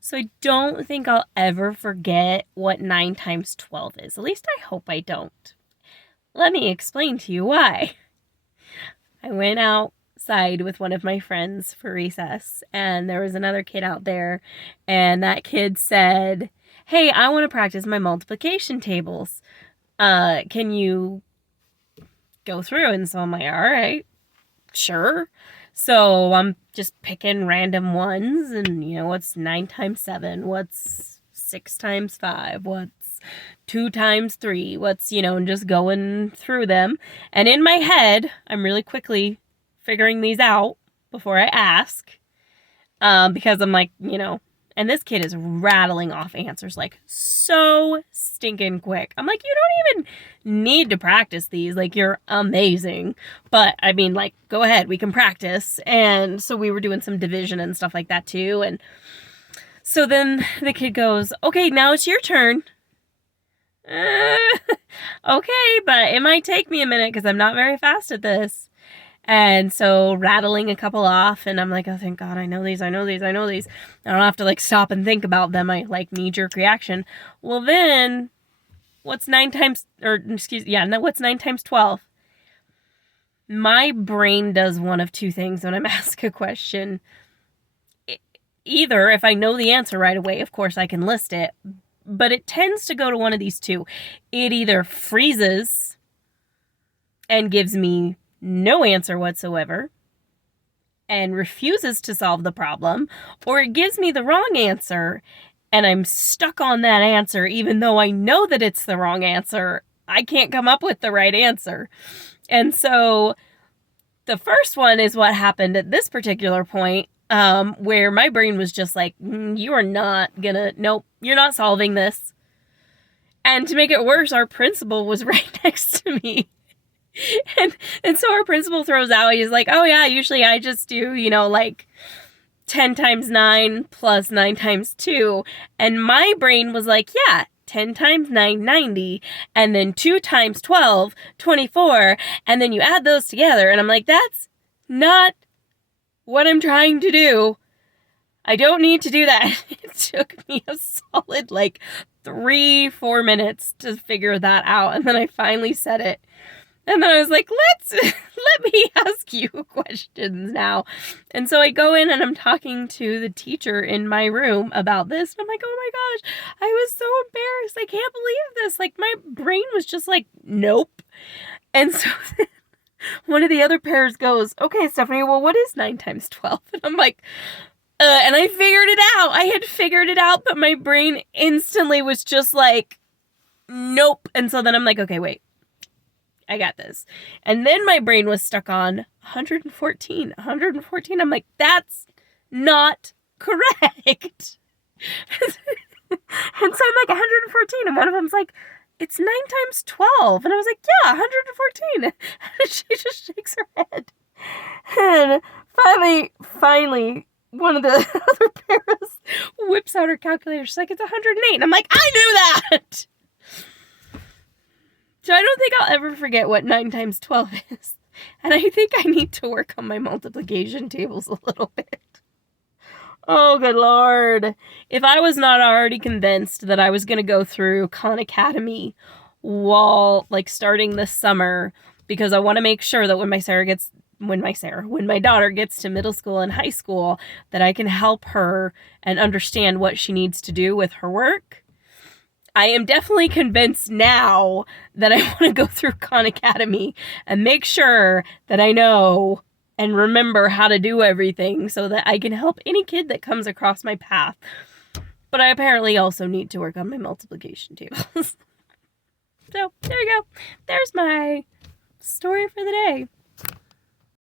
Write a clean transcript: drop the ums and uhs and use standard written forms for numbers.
So I don't think I'll ever forget what 9 times 12 is. At least I hope I don't. Let me explain to you why. I went outside with one of my friends for recess, and there was another kid out there, and that kid said, "Hey, I want to practice my multiplication tables. Can you go through?" And so I'm like, "All right, sure." So I'm just picking random ones, and what's 9 times 7? What's 6 times 5? What's 2 times 3? What's, and just going through them. And in my head, I'm really quickly figuring these out before I ask, because I'm like, and this kid is rattling off answers like so stinking quick. I'm like, you don't even need to practice these. Like, you're amazing. But I mean, like, go ahead, we can practice. And so we were doing some division and stuff like that too. And so then the kid goes, "Okay, now it's your turn." Okay, but it might take me a minute because I'm not very fast at this. And so rattling a couple off, and I'm like, "Oh, thank God, I know these. I don't have to like stop and think about them. I like knee-jerk reaction." Well, then what's 9 times, what's 9 times 12? My brain does one of two things when I'm asked a question. Either if I know the answer right away, of course I can list it, but it tends to go to one of these two. It either freezes and gives me no answer whatsoever and refuses to solve the problem, or it gives me the wrong answer and I'm stuck on that answer even though I know that it's the wrong answer. I can't come up with the right answer. And so the first one is what happened at this particular point, where my brain was just like, "You are not gonna, nope, you're not solving this." And to make it worse, our principal was right next to me. And so our principal throws out, he's like, "Oh yeah, usually I just do, like 10 times 9 plus 9 times 2. And my brain was like, "Yeah, 10 times 9, 90. And then 2 times 12, 24. And then you add those together." And I'm like, "That's not what I'm trying to do. I don't need to do that." It took me a solid 3-4 minutes to figure that out. And then I finally said it. And then I was like, let me ask you questions now. And so I go in and I'm talking to the teacher in my room about this. And I'm like, "Oh my gosh, I was so embarrassed. I can't believe this." Like, my brain was just like, "Nope." And so one of the other pairs goes, "Okay, Stephanie, well, what is 9 times 12? And I'm like, and I figured it out. I had figured it out, but my brain instantly was just like, "Nope." And so then I'm like, "Okay, wait. I got this." And then my brain was stuck on 114. I'm like, "That's not correct." And so I'm like, 114. And one of them's like, "It's 9 times 12. And I was like, "Yeah, 114. And she just shakes her head. And finally, one of the other parents whips out her calculator. She's like, "It's 108. And I'm like, "I knew that." So I don't think I'll ever forget what 9 times 12 is. And I think I need to work on my multiplication tables a little bit. Oh, good Lord. If I was not already convinced that I was going to go through Khan Academy while starting this summer, because I want to make sure that when my daughter gets to middle school and high school, that I can help her and understand what she needs to do with her work. I am definitely convinced now that I want to go through Khan Academy and make sure that I know and remember how to do everything so that I can help any kid that comes across my path. But I apparently also need to work on my multiplication tables. So there you go. There's my story for the day.